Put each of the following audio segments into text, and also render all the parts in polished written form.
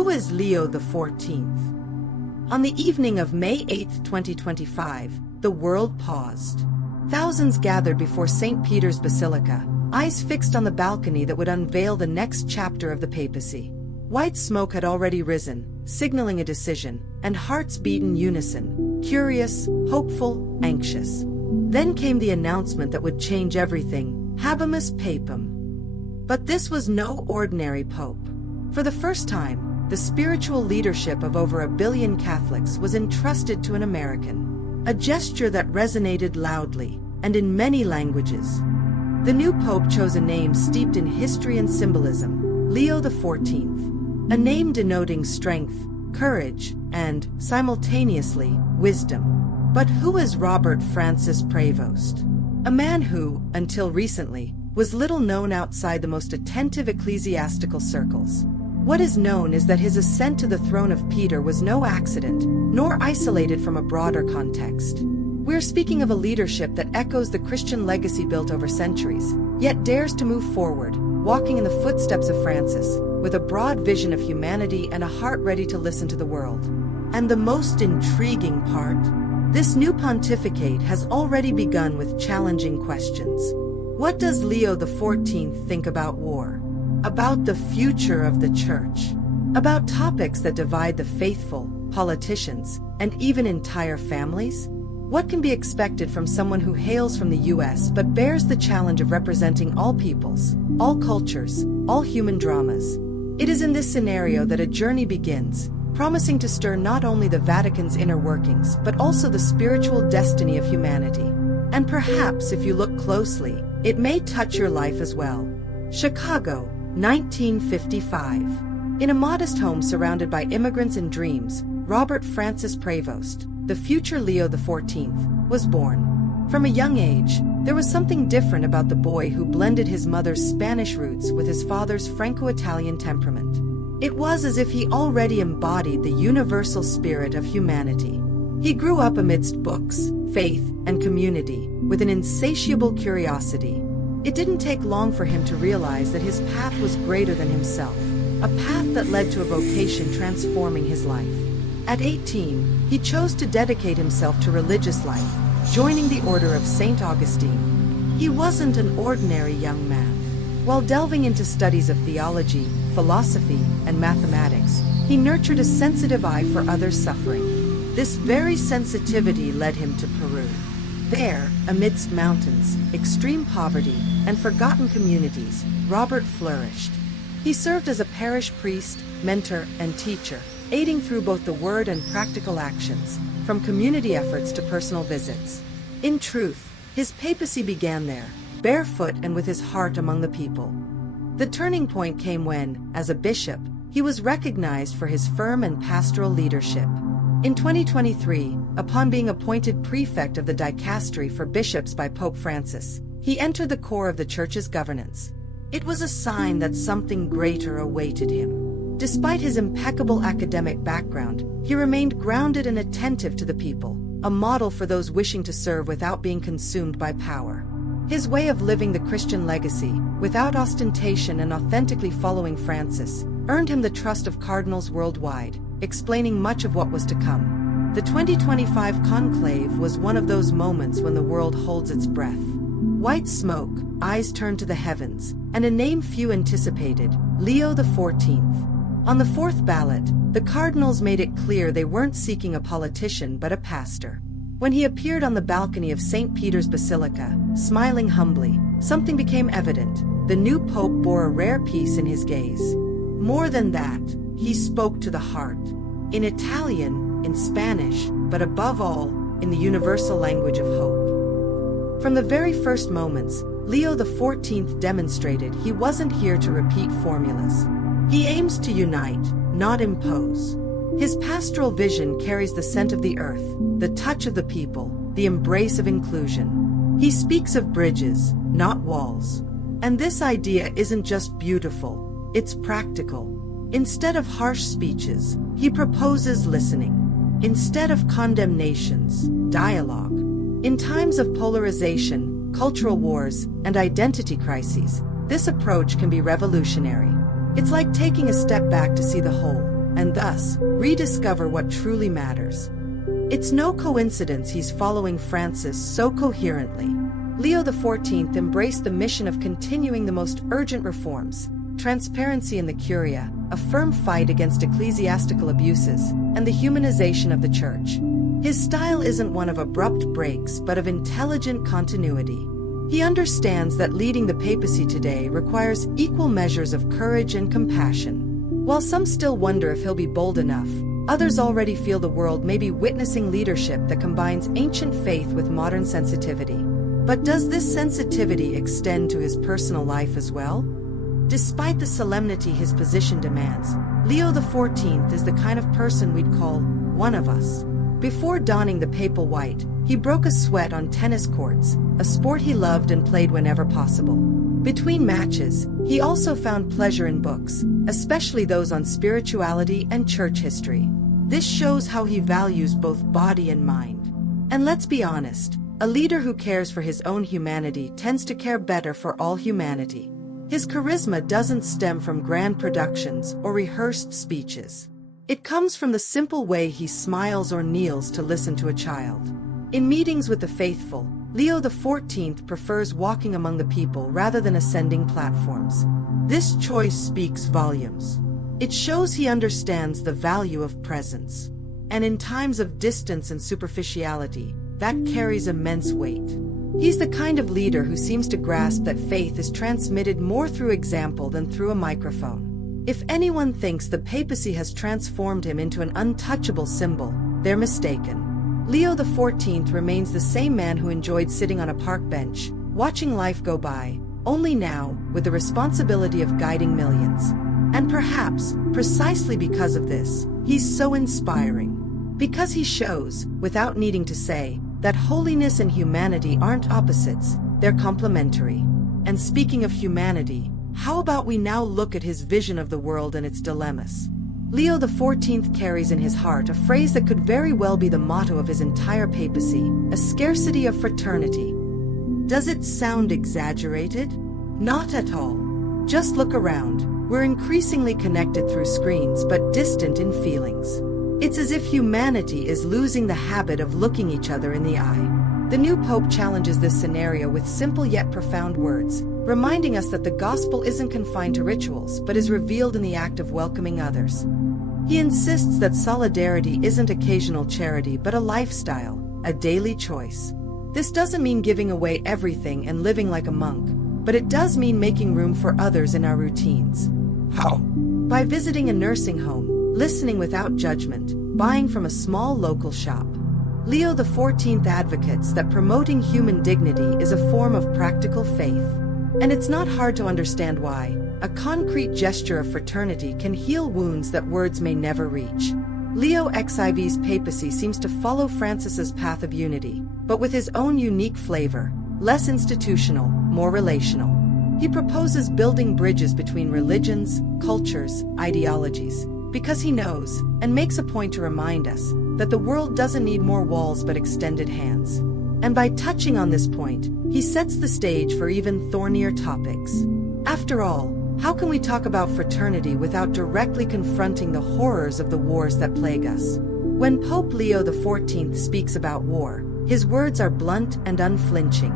Who is Leo XIV? On the evening of May 8, 2025, the world paused. Thousands gathered before St. Peter's Basilica, eyes fixed on the balcony that would unveil the next chapter of the papacy. White smoke had already risen, signaling a decision, and hearts beat in unison, curious, hopeful, anxious. Then came the announcement that would change everything: Habemus Papam. But this was no ordinary pope. For the first time, the spiritual leadership of over 1 billion Catholics was entrusted to an American, a gesture that resonated loudly, and in many languages. The new pope chose a name steeped in history and symbolism, Leo XIV, a name denoting strength, courage, and, simultaneously, wisdom. But who is Robert Francis Prevost? A man who, until recently, was little known outside the most attentive ecclesiastical circles. What is known is that his ascent to the throne of Peter was no accident, nor isolated from a broader context. We're speaking of a leadership that echoes the Christian legacy built over centuries, yet dares to move forward, walking in the footsteps of Francis, with a broad vision of humanity and a heart ready to listen to the world. And the most intriguing part? This new pontificate has already begun with challenging questions. What does Leo XIV think about war? About the future of the Church? About topics that divide the faithful, politicians, and even entire families? What can be expected from someone who hails from the US but bears the challenge of representing all peoples, all cultures, all human dramas? It is in this scenario that a journey begins, promising to stir not only the Vatican's inner workings but also the spiritual destiny of humanity. And perhaps, if you look closely, it may touch your life as well. Chicago, 1955. In a modest home surrounded by immigrants and dreams, Robert Francis Prevost, the future Leo XIV, was born. From a young age, there was something different about the boy who blended his mother's Spanish roots with his father's Franco-Italian temperament. It was as if he already embodied the universal spirit of humanity. He grew up amidst books, faith, and community, with an insatiable curiosity. It didn't take long for him to realize that his path was greater than himself, a path that led to a vocation transforming his life. At 18, he chose to dedicate himself to religious life, joining the Order of St. Augustine. He wasn't an ordinary young man. While delving into studies of theology, philosophy, and mathematics, he nurtured a sensitive eye for others' suffering. This very sensitivity led him to Peru. There, amidst mountains, extreme poverty, and forgotten communities, Robert flourished. He served as a parish priest, mentor, and teacher, aiding through both the word and practical actions, from community efforts to personal visits. In truth, his papacy began there, barefoot and with his heart among the people. The turning point came when, as a bishop, he was recognized for his firm and pastoral leadership. In 2023, upon being appointed prefect of the dicastery for bishops by Pope Francis, he entered the core of the Church's governance. It was a sign that something greater awaited him. Despite his impeccable academic background, he remained grounded and attentive to the people, a model for those wishing to serve without being consumed by power. His way of living the Christian legacy, without ostentation and authentically following Francis, earned him the trust of cardinals worldwide, explaining much of what was to come. The 2025 conclave was one of those moments when the world holds its breath. White smoke, eyes turned to the heavens, and a name few anticipated, Leo XIV. On the fourth ballot, the cardinals made it clear they weren't seeking a politician but a pastor. When he appeared on the balcony of St. Peter's Basilica, smiling humbly, something became evident. The new pope bore a rare peace in his gaze. More than that, he spoke to the heart. In Italian, in Spanish, but above all, in the universal language of hope. From the very first moments, Leo XIV demonstrated he wasn't here to repeat formulas. He aims to unite, not impose. His pastoral vision carries the scent of the earth, the touch of the people, the embrace of inclusion. He speaks of bridges, not walls. And this idea isn't just beautiful, it's practical. Instead of harsh speeches, he proposes listening. Instead of condemnations, dialogue. In times of polarization, cultural wars, and identity crises, this approach can be revolutionary. It's like taking a step back to see the whole. and thus, rediscover what truly matters. It's no coincidence he's following Francis so coherently. Leo XIV embraced the mission of continuing the most urgent reforms: transparency in the Curia, a firm fight against ecclesiastical abuses, and the humanization of the Church. His style isn't one of abrupt breaks but of intelligent continuity. He understands that leading the papacy today requires equal measures of courage and compassion. While some still wonder if he'll be bold enough, others already feel the world may be witnessing leadership that combines ancient faith with modern sensitivity. But does this sensitivity extend to his personal life as well? Despite the solemnity his position demands, Leo XIV is the kind of person we'd call one of us. Before donning the papal white, he broke a sweat on tennis courts, a sport he loved and played whenever possible. Between matches, he also found pleasure in books, especially those on spirituality and church history. This shows how he values both body and mind. And let's be honest, a leader who cares for his own humanity tends to care better for all humanity. His charisma doesn't stem from grand productions or rehearsed speeches. It comes from the simple way he smiles or kneels to listen to a child. In meetings with the faithful, Leo XIV prefers walking among the people rather than ascending platforms. This choice speaks volumes. It shows he understands the value of presence. And in times of distance and superficiality, that carries immense weight. He's the kind of leader who seems to grasp that faith is transmitted more through example than through a microphone. If anyone thinks the papacy has transformed him into an untouchable symbol, they're mistaken. Leo XIV remains the same man who enjoyed sitting on a park bench, watching life go by, only now, with the responsibility of guiding millions. And perhaps, precisely because of this, he's so inspiring. Because he shows, without needing to say, that holiness and humanity aren't opposites, they're complementary. And speaking of humanity, how about we now look at his vision of the world and its dilemmas? Leo XIV carries in his heart a phrase that could very well be the motto of his entire papacy: a scarcity of fraternity. Does it sound exaggerated? Not at all. Just look around. We're increasingly connected through screens but distant in feelings. It's as if humanity is losing the habit of looking each other in the eye. The new Pope challenges this scenario with simple yet profound words, reminding us that the gospel isn't confined to rituals but is revealed in the act of welcoming others. He insists that solidarity isn't occasional charity but a lifestyle, a daily choice. This doesn't mean giving away everything and living like a monk, but it does mean making room for others in our routines. How? By visiting a nursing home, listening without judgment, buying from a small local shop. Leo XIV advocates that promoting human dignity is a form of practical faith. And it's not hard to understand why. A concrete gesture of fraternity can heal wounds that words may never reach. Leo XIV's papacy seems to follow Francis's path of unity, but with his own unique flavor, less institutional, more relational. He proposes building bridges between religions, cultures, ideologies, because he knows, and makes a point to remind us, that the world doesn't need more walls but extended hands. And by touching on this point, he sets the stage for even thornier topics. After all, how can we talk about fraternity without directly confronting the horrors of the wars that plague us? When Pope Leo XIV speaks about war, his words are blunt and unflinching.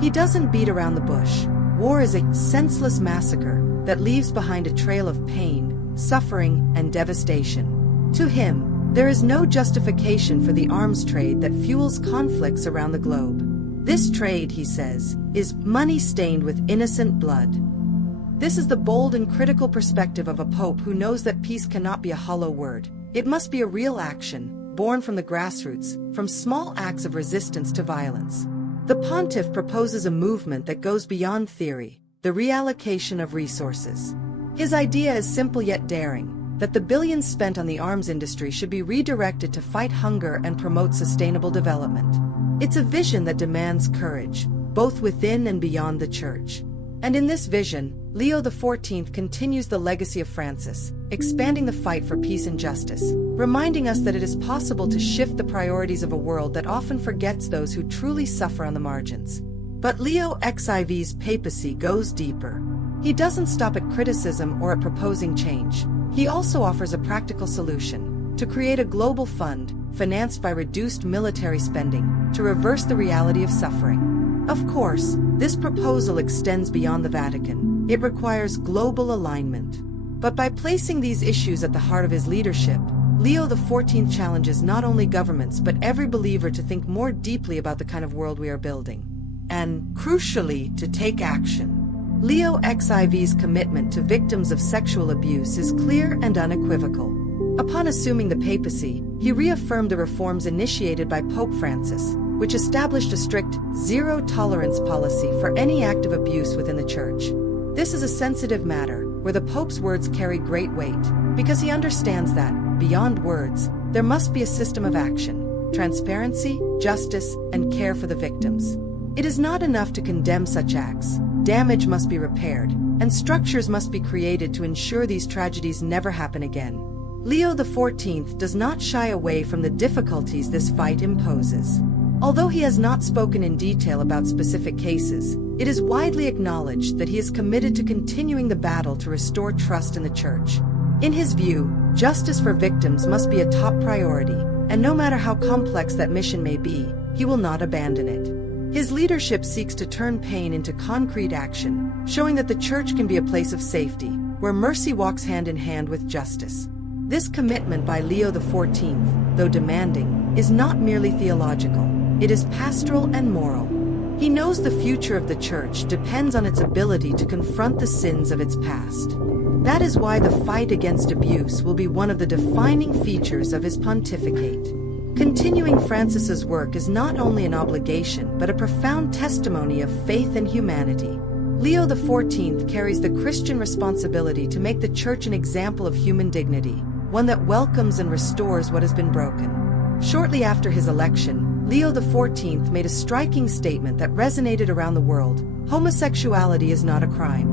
He doesn't beat around the bush. War is a senseless massacre that leaves behind a trail of pain, suffering, and devastation. To him, there is no justification for the arms trade that fuels conflicts around the globe. This trade, he says, is money stained with innocent blood. This is the bold and critical perspective of a pope who knows that peace cannot be a hollow word. It must be a real action, born from the grassroots, from small acts of resistance to violence. The pontiff proposes a movement that goes beyond theory, the reallocation of resources. His idea is simple yet daring, that the billions spent on the arms industry should be redirected to fight hunger and promote sustainable development. It's a vision that demands courage, both within and beyond the Church. And in this vision, Leo XIV continues the legacy of Francis, expanding the fight for peace and justice, reminding us that it is possible to shift the priorities of a world that often forgets those who truly suffer on the margins. But Leo XIV's papacy goes deeper. He doesn't stop at criticism or at proposing change. He also offers a practical solution: to create a global fund, financed by reduced military spending, to reverse the reality of suffering. Of course, this proposal extends beyond the Vatican. It requires global alignment. But by placing these issues at the heart of his leadership, Leo XIV challenges not only governments but every believer to think more deeply about the kind of world we are building. And, crucially, to take action. Leo XIV's commitment to victims of sexual abuse is clear and unequivocal. Upon assuming the papacy, he reaffirmed the reforms initiated by Pope Francis, which established a strict zero-tolerance policy for any act of abuse within the Church. This is a sensitive matter, where the Pope's words carry great weight, because he understands that, beyond words, there must be a system of action, transparency, justice, and care for the victims. It is not enough to condemn such acts. Damage must be repaired, and structures must be created to ensure these tragedies never happen again. Leo XIV does not shy away from the difficulties this fight imposes. Although he has not spoken in detail about specific cases, it is widely acknowledged that he is committed to continuing the battle to restore trust in the Church. In his view, justice for victims must be a top priority, and no matter how complex that mission may be, he will not abandon it. His leadership seeks to turn pain into concrete action, showing that the Church can be a place of safety, where mercy walks hand in hand with justice. This commitment by Leo XIV, though demanding, is not merely theological. It is pastoral and moral. He knows the future of the Church depends on its ability to confront the sins of its past. That is why the fight against abuse will be one of the defining features of his pontificate. Continuing Francis's work is not only an obligation but a profound testimony of faith and humanity. Leo XIV carries the Christian responsibility to make the Church an example of human dignity, one that welcomes and restores what has been broken. Shortly after his election, Leo XIV made a striking statement that resonated around the world: homosexuality is not a crime.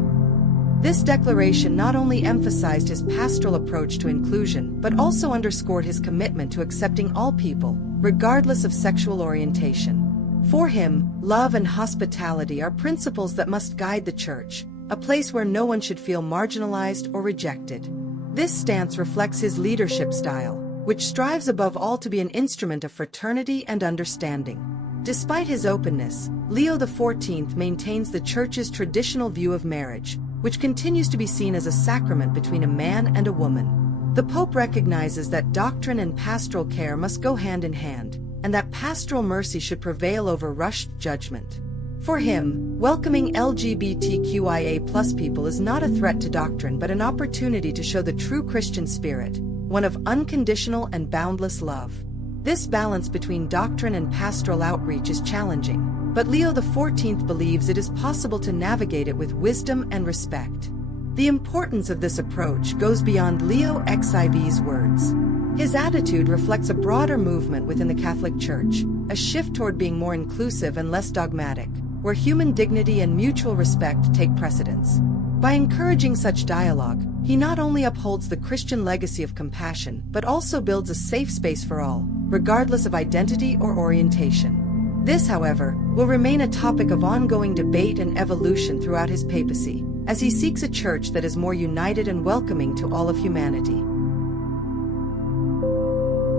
This declaration not only emphasized his pastoral approach to inclusion, but also underscored his commitment to accepting all people, regardless of sexual orientation. For him, love and hospitality are principles that must guide the Church, a place where no one should feel marginalized or rejected. This stance reflects his leadership style, which strives above all to be an instrument of fraternity and understanding. Despite his openness, Leo XIV maintains the Church's traditional view of marriage, which continues to be seen as a sacrament between a man and a woman. The Pope recognizes that doctrine and pastoral care must go hand in hand, and that pastoral mercy should prevail over rushed judgment. For him, welcoming LGBTQIA+ people is not a threat to doctrine but an opportunity to show the true Christian spirit, one of unconditional and boundless love. This balance between doctrine and pastoral outreach is challenging, but Leo XIV believes it is possible to navigate it with wisdom and respect. The importance of this approach goes beyond Leo XIV's words. His attitude reflects a broader movement within the Catholic Church, a shift toward being more inclusive and less dogmatic, where human dignity and mutual respect take precedence. By encouraging such dialogue, he not only upholds the Christian legacy of compassion, but also builds a safe space for all, regardless of identity or orientation. This, however, will remain a topic of ongoing debate and evolution throughout his papacy, as he seeks a Church that is more united and welcoming to all of humanity.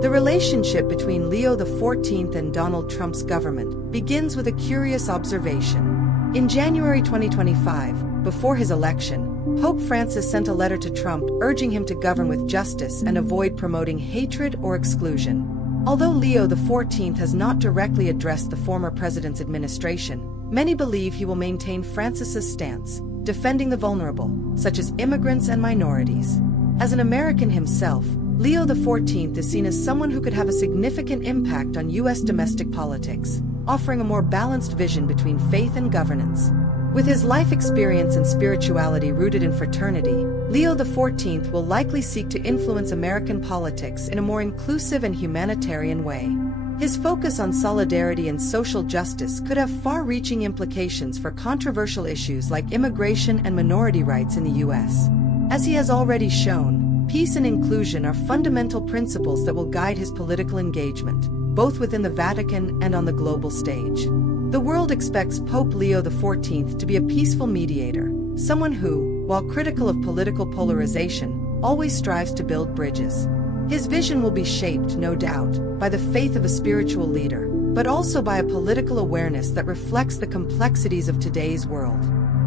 The relationship between Leo XIV and Donald Trump's government begins with a curious observation. In January 2025, before his election, Pope Francis sent a letter to Trump urging him to govern with justice and avoid promoting hatred or exclusion. Although Leo XIV has not directly addressed the former president's administration, many believe he will maintain Francis's stance, defending the vulnerable, such as immigrants and minorities. As an American himself, Leo XIV is seen as someone who could have a significant impact on U.S. domestic politics, offering a more balanced vision between faith and governance. With his life experience and spirituality rooted in fraternity, Leo XIV will likely seek to influence American politics in a more inclusive and humanitarian way. His focus on solidarity and social justice could have far-reaching implications for controversial issues like immigration and minority rights in the U.S. As he has already shown, peace and inclusion are fundamental principles that will guide his political engagement, both within the Vatican and on the global stage. The world expects Pope Leo XIV to be a peaceful mediator, someone who, while critical of political polarization, always strives to build bridges. His vision will be shaped, no doubt, by the faith of a spiritual leader, but also by a political awareness that reflects the complexities of today's world.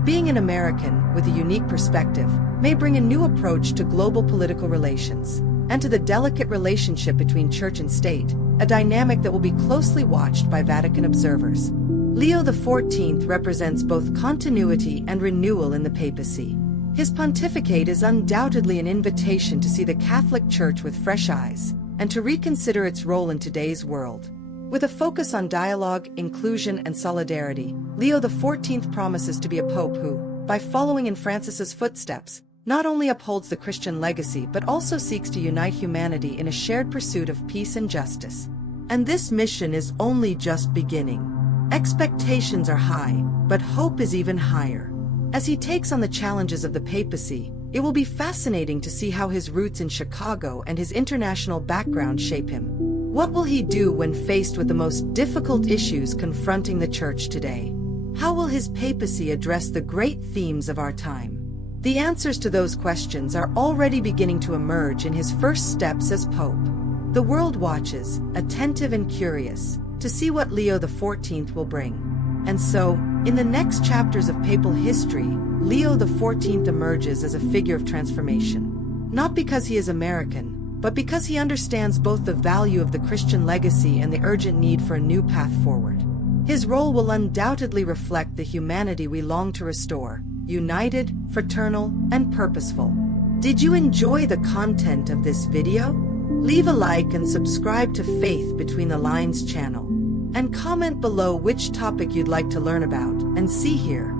Being an American with a unique perspective may bring a new approach to global political relations and to the delicate relationship between church and state, a dynamic that will be closely watched by Vatican observers. Leo XIV represents both continuity and renewal in the papacy. His pontificate is undoubtedly an invitation to see the Catholic Church with fresh eyes and to reconsider its role in today's world. With a focus on dialogue, inclusion, and solidarity, Leo XIV promises to be a pope who, by following in Francis's footsteps, not only upholds the Christian legacy but also seeks to unite humanity in a shared pursuit of peace and justice. And this mission is only just beginning. Expectations are high, but hope is even higher. As he takes on the challenges of the papacy, it will be fascinating to see how his roots in Chicago and his international background shape him. What will he do when faced with the most difficult issues confronting the Church today? How will his papacy address the great themes of our time? The answers to those questions are already beginning to emerge in his first steps as Pope. The world watches, attentive and curious, to see what Leo XIV will bring. And so, in the next chapters of papal history, Leo XIV emerges as a figure of transformation. Not because he is American, but because he understands both the value of the Christian legacy and the urgent need for a new path forward. His role will undoubtedly reflect the humanity we long to restore, united, fraternal, and purposeful. Did you enjoy the content of this video? Leave a like and subscribe to Faith Between the Lines channel. And comment below which topic you'd like to learn about and see here.